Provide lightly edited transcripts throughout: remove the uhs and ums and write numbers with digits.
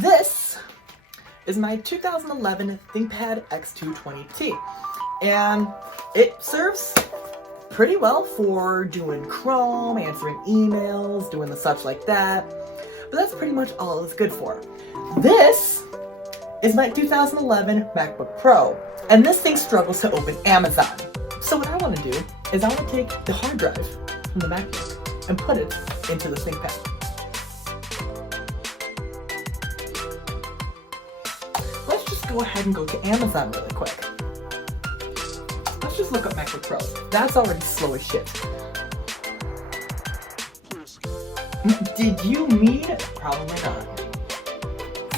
This is my 2011 ThinkPad X220T, and it serves pretty well for doing Chrome, answering emails, doing the such like that, but that's pretty much all it's good for. This is my 2011 MacBook Pro, and this thing struggles to open Amazon. So what I want to do is I want to take the hard drive from the MacBook and put it into the ThinkPad. Let's just go ahead and go to Amazon really quick. Let's just look up MacBook Pro. That's already slow as shit. Did you mean? Probably not.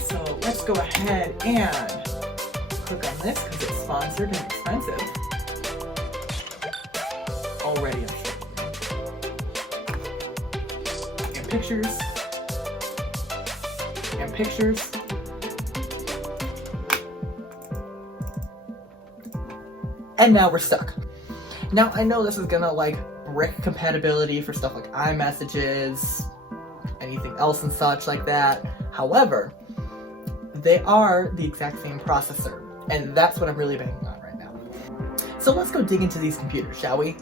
So let's go ahead and click on this because it's sponsored and expensive. Already I'm struggling. And pictures. And pictures. And now we're stuck. Now I know this is gonna like break compatibility for stuff like iMessages, anything else and such like that. However, they are the exact same processor, and that's what I'm really banging on right now. So let's go dig into these computers, shall we?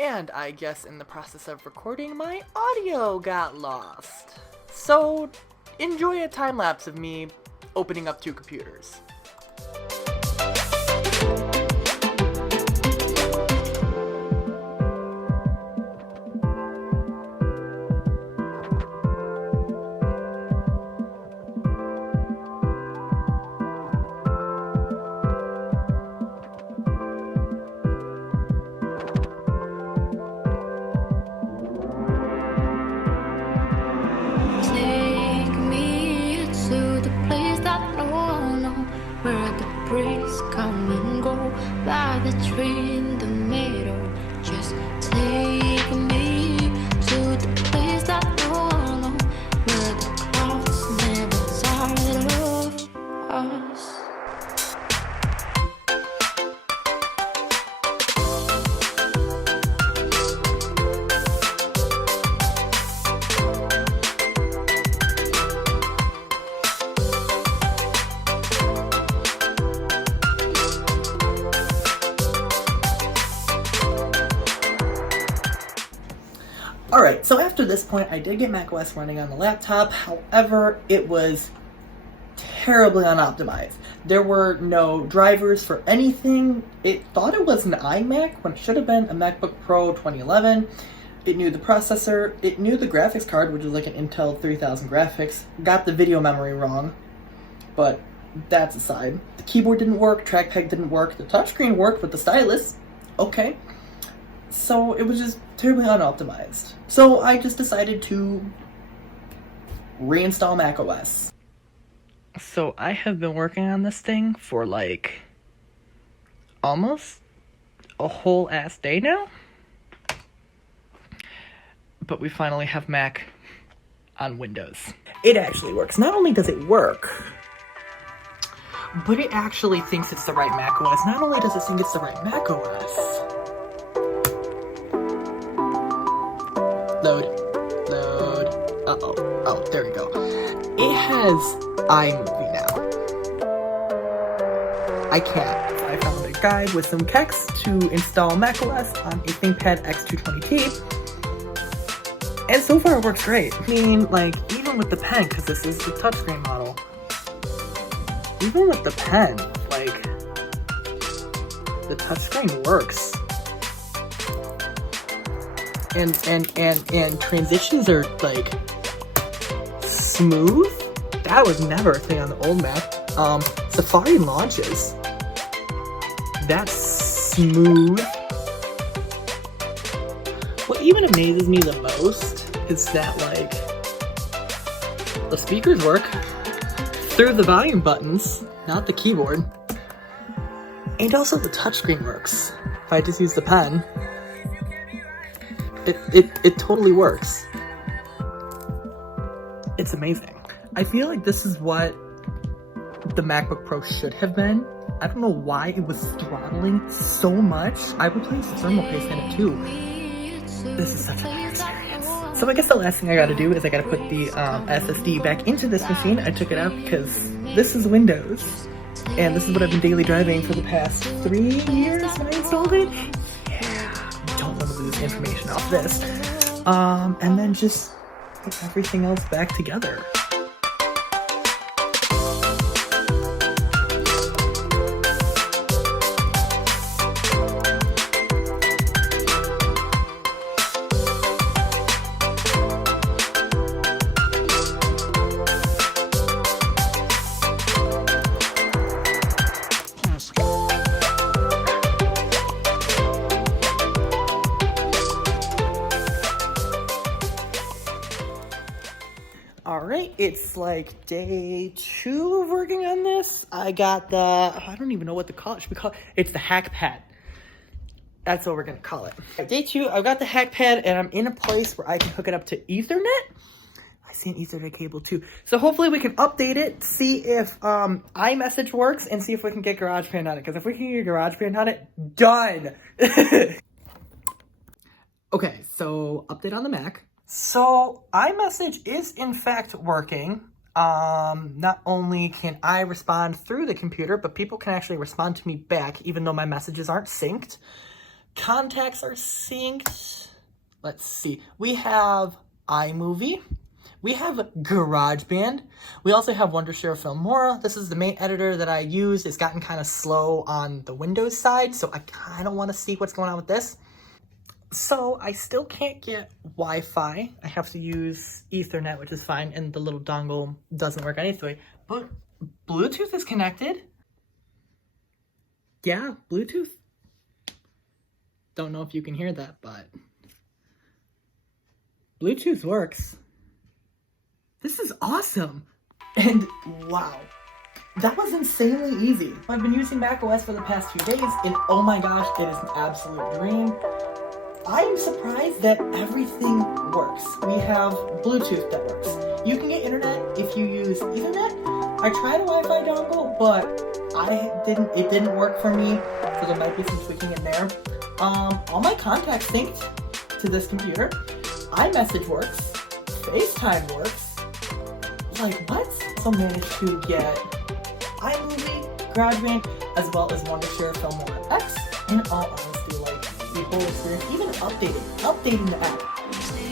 And I guess in the process of recording, my audio got lost. So enjoy a time lapse of me opening up two computers. Come and go by the tree in the meadow. Just take me to the place that I know, where the clouds never tired of us. Alright, so after this point, I did get macOS running on the laptop. However, it was terribly unoptimized. There were no drivers for anything. It thought it was an iMac when it should have been a MacBook Pro 2011. It knew the processor. It knew the graphics card, which is like an Intel 3000 graphics. Got the video memory wrong, but that's aside. The keyboard didn't work, trackpad didn't work, the touchscreen worked with the stylus. Okay. So it was just terribly unoptimized. So I just decided to reinstall macOS. So I have been working on this thing for like almost a whole ass day now. But we finally have Mac on Windows. It actually works. Not only does it work, but it actually thinks it's the right macOS. Not only does it think it's the right macOS, Load. Uh-oh. Oh, there we go. It has iMovie now. I can't. I found a guide with some text to install macOS on a ThinkPad X220T. And so far it works great. I mean, like, even with the pen, because this is the touchscreen model. Even with the pen, like, the touchscreen works. And transitions are like smooth. That was never a thing on the old Mac. Safari launches. That's smooth. What even amazes me the most is that like the speakers work through the volume buttons, not the keyboard. And also the touchscreen works. If I just use the pen, it totally works. It's amazing. I feel like this is what the MacBook Pro should have been. I don't know why it was throttling so much. I replaced the thermal paste in it too. This is such a great experience. So I guess the last thing I gotta do is I gotta put the SSD back into this machine. I took it out because this is Windows, and this is what I've been daily driving for the past 3 years when I installed it. Yeah, don't want to lose information off this. And then just put everything else back together. Alright, it's like day 2 of working on this. I got the, I don't even know what to call it. Should we call it? It's the hack pad. That's what we're gonna call it. Day 2, I've got the hack pad and I'm in a place where I can hook it up to Ethernet. I see an Ethernet cable too. So hopefully we can update it, see if iMessage works, and see if we can get GarageBand on it. Because if we can get GarageBand on it, done! Okay, so update on the Mac. So iMessage is in fact working. Not only can I respond through the computer, but people can actually respond to me back even though my messages aren't synced. Contacts are synced. Let's see. We have iMovie. We have GarageBand. We also have Wondershare Filmora. This is the main editor that I use. It's gotten kind of slow on the Windows side, so I kind of want to see what's going on with this. So I still can't get Wi-Fi. I have to use Ethernet, which is fine, and the little dongle doesn't work anyway. But Bluetooth is connected. Yeah, Bluetooth. Don't know if you can hear that, but Bluetooth works. This is awesome. And wow, that was insanely easy. I've been using macOS for the past few days, and oh my gosh, it is an absolute dream. I'm surprised that everything works. We have Bluetooth that works. You can get internet if you use Ethernet. I tried a Wi-Fi dongle, but it didn't work for me, so there might be some tweaking in there. All my contacts synced to this computer. iMessage works. FaceTime works. Like, what? So managed to get iMovie, GarageBand, as well as Wondershare Filmora X. In all honesty, like, the whole experience, even updating the app.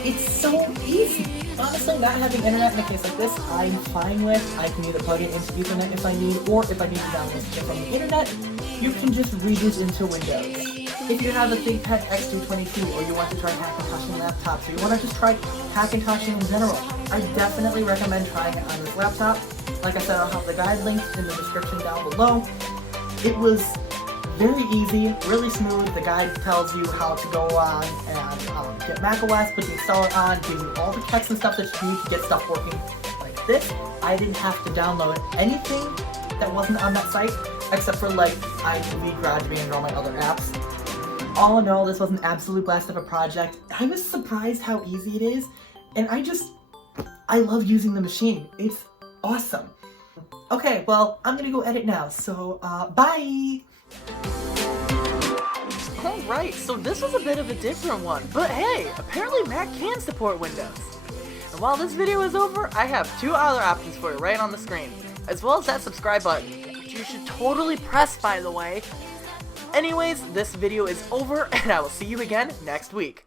It's so easy. Honestly, not having internet in a case like this, I'm fine with. I can either plug it into Ethernet if I need, or if I need to download it from the internet, you can just read it into Windows. If you have a ThinkPad X222, or you want to try hackintoshing laptops, or you want to just try hackintoshing in general, I definitely recommend trying it on this laptop. Like I said, I'll have the guide linked in the description down below. It was very easy, really smooth. The guide tells you how to go on and get macOS, put the installer on, gives you all the text and stuff that you need to get stuff working like this. I didn't have to download anything that wasn't on that site, except for like iMovie, GarageBand, and all my other apps. All in all, this was an absolute blast of a project. I was surprised how easy it is, and I love using the machine. It's awesome. Okay, well, I'm gonna go edit now, so bye! Alright, so this was a bit of a different one, but hey, apparently Mac can support Windows. And while this video is over, I have 2 other options for you right on the screen, as well as that subscribe button, which you should totally press, by the way. Anyways, this video is over, and I will see you again next week.